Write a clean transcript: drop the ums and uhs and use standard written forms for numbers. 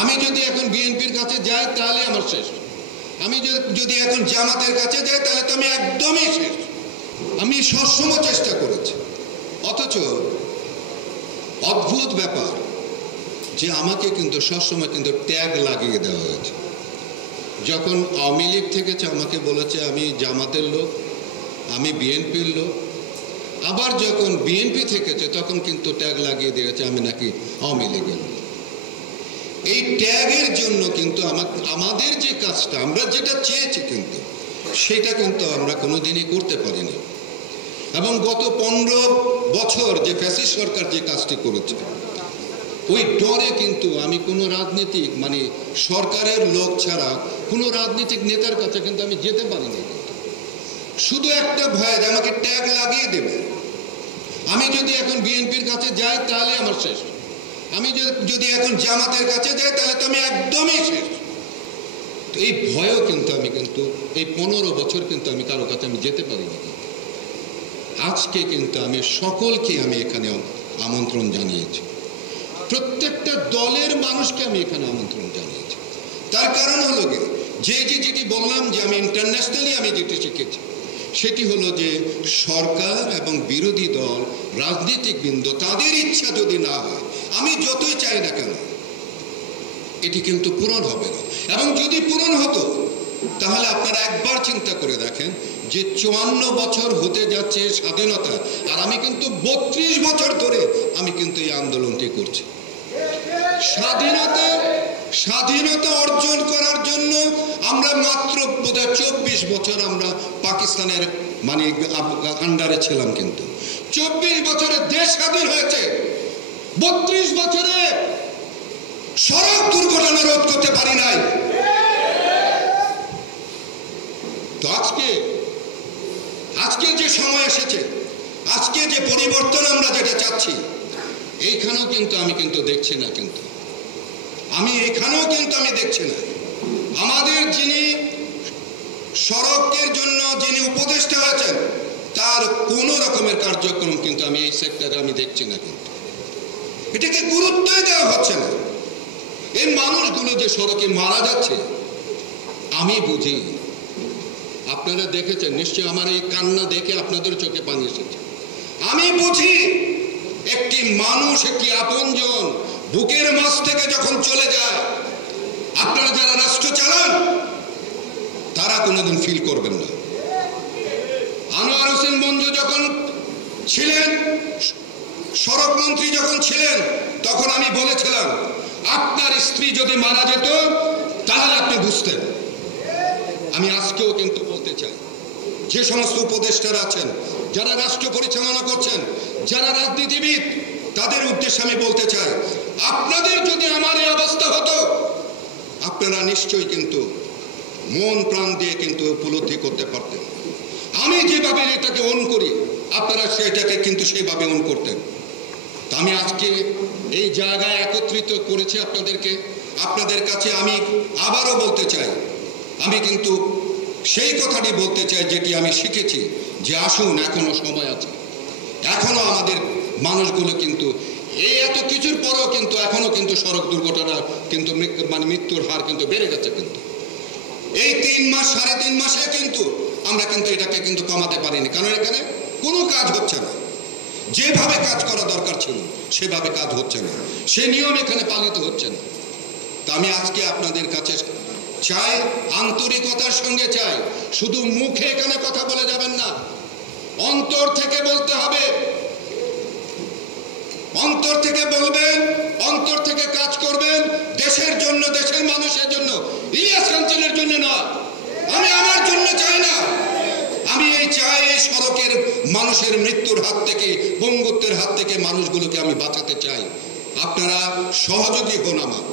আমি যদি এখন বিএনপির কাছে যাই তাহলে আমার শেষ। আমি যদি এখন জামাতের কাছে যাই তাহলে তো আমি একদমই শেষ। আমি সবসময় চেষ্টা করেছি, অথচ অদ্ভুত ব্যাপার যে আমাকে কিন্তু সবসময় কিন্তু ট্যাগ লাগিয়ে দেওয়া হয়েছে। যখন আওয়ামী লীগ থেকেছে আমাকে বলেছে আমি জামাতের লোক, আমি বিএনপির লোক। আবার যখন বিএনপি থেকেছে তখন কিন্তু ট্যাগ লাগিয়ে দিয়েছে আমি নাকি আওয়ামী লীগের লোক। এই ট্যাগের জন্য কিন্তু আমাদের যে কাজটা আমরা যেটা চেয়েছি কিন্তু সেটা কিন্তু আমরা কোনোদিনই করতে পারিনি। এবং গত 15 বছর যে ফ্যাসিস্ট সরকার যে কাজটি করেছে ওই ডরে কিন্তু আমি কোনো রাজনীতিক সরকারের লোক ছাড়া কোনো রাজনীতিক নেতার কাছে কিন্তু আমি যেতে পারিনি। শুধু একটা ভয় যে আমাকে ট্যাগ লাগিয়ে দেবে। আমি যদি এখন বিএনপির কাছে যাই তাহলে আমার শেষ। আমি যদি এখন জামাতের কাছে যাই তাহলে তো আমি একদমই শেষ। তো এই ভয়ও কিন্তু আমি এই 15 বছর কিন্তু আমি কারো কাছে আমি যেতে পারিনি। আজকে কিন্তু আমি সকলকে আমি এখানে আমন্ত্রণ জানিয়েছি, প্রত্যেকটা দলের মানুষকে আমি এখানে আমন্ত্রণ জানিয়েছি। তার কারণ হলো যেটি বললাম যে আমি ইন্টারন্যাশনালি আমি যেটি শিখেছি সেটি হলো যে সরকার এবং বিরোধী দল রাজনীতিকবৃন্দ তাদের ইচ্ছা যদি না হয় আমি যতই চাই না কেন এটি কিন্তু পূরণ হবে না। এবং যদি পূরণ হতো তাহলে আপনারা একবার চিন্তা করে দেখেন যে 54 বছর হতে যাচ্ছে স্বাধীনতা, আর আমি কিন্তু 32 বছর ধরে আমি কিন্তু এই আন্দোলনটি করছি। স্বাধীনতা অর্জন করার জন্য আমরা মাত্র বোধহয় 24 বছর আমরা পাকিস্তানের আন্ডারে ছিলাম, কিন্তু 24 বছরে দেশ স্বাধীন হয়েছে। 32 বছরে সড়ক দুর্ঘটনা রোধ করতে পারি নাই। তো আজকে যে সময় এসেছে, আজকে যে পরিবর্তন আমরা যেটা চাচ্ছি এইখানেও কিন্তু আমি দেখছি না, আমি দেখছি না। আমাদের যিনি সড়কের জন্য যিনি উপদেষ্টা হয়েছেন তার কোন রকমের কার্যক্রম কিন্তু আমি এই সেক্টরে আমি দেখছি না, এটাকে গুরুত্বই দেওয়া হচ্ছে না। এই মানুষগুলো যে সড়কে মারা যাচ্ছে আমি বুঝি, আপনারা দেখেছেন নিশ্চয়, আমার এই কান্না দেখে আপনাদের চোখে পানি এসেছে। আমি বুঝি একটি মানুষ, একটি আপনজন বুকের মাঝ থেকে যখন চলে যায়, আপনারা যারা রাষ্ট্র চালান তারা কোনোদিন ফিল করবেন না। আনোয়ার হোসেন মঞ্জু যখন ছিলেন, সড়ক মন্ত্রী যখন ছিলেন, তখন আমি বলেছিলাম আপনার স্ত্রী যদি মারা যেত তাহলে আপনি বুঝতেন। আমি আজকেও কিন্তু বলতে চাই, যে সমস্ত উপদেষ্টারা আছেন, যারা রাষ্ট্র পরিচালনা করছেন, যারা রাজনীতিবিদ, তাদের উদ্দেশ্যে আমি বলতে চাই আপনাদের যদি আমার এই অবস্থা হতো আপনারা নিশ্চয়ই কিন্তু মন প্রাণ দিয়ে কিন্তু উপলব্ধি করতে পারতেন। আমি যেভাবে এটাকে অন করি আপনারা সেটাকে কিন্তু সেভাবে অন করতেন। তা আমি আজকে এই জায়গায় একত্রিত করেছি আপনাদের কাছে আমি আবারও বলতে চাই, আমি কিন্তু সেই কথাটি বলতে চাই যেটি আমি শিখেছি, যে আসুন, এখনো সময় আছে। এখনো আমাদের মানুষগুলো কিন্তু এই এত কিছুর পরেও কিন্তু এখনো কিন্তু সড়ক দুর্ঘটনা কিন্তু মৃত্যুর হার কিন্তু বেড়ে যাচ্ছে। কিন্তু এই 3 মাস 3.5 মাসে কিন্তু আমরা কিন্তু এটাকে কিন্তু কমাতে পারিনি, কারণ এখানে কোনো কাজ হচ্ছে না। যেভাবে কাজ করা দরকার ছিল সেভাবে কাজ হচ্ছে না, সে নিয়ম এখানে পালিত হচ্ছে না। তা আমি আজকে আপনাদের কাছে চাই, আন্তরিকতার সঙ্গে চাই, শুধু মুখে এখানে কথা বলে যাবেন না, অন্তর থেকে বলতে হবে, অন্তর থেকে বলবেন, অন্তর থেকে কাজ করবেন, দেশের জন্য, দেশের মানুষের জন্য, ইলিয়াস কাঞ্চনের জন্য না। আমি আমার জন্য চাই না, আমি চাই এই সড়কের মানুষের মৃত্যুর হাত থেকে, পঙ্গুত্বের হাত থেকে মানুষগুলোকে আমি বাঁচাতে চাই। আপনারা সহযোগী হন আমার।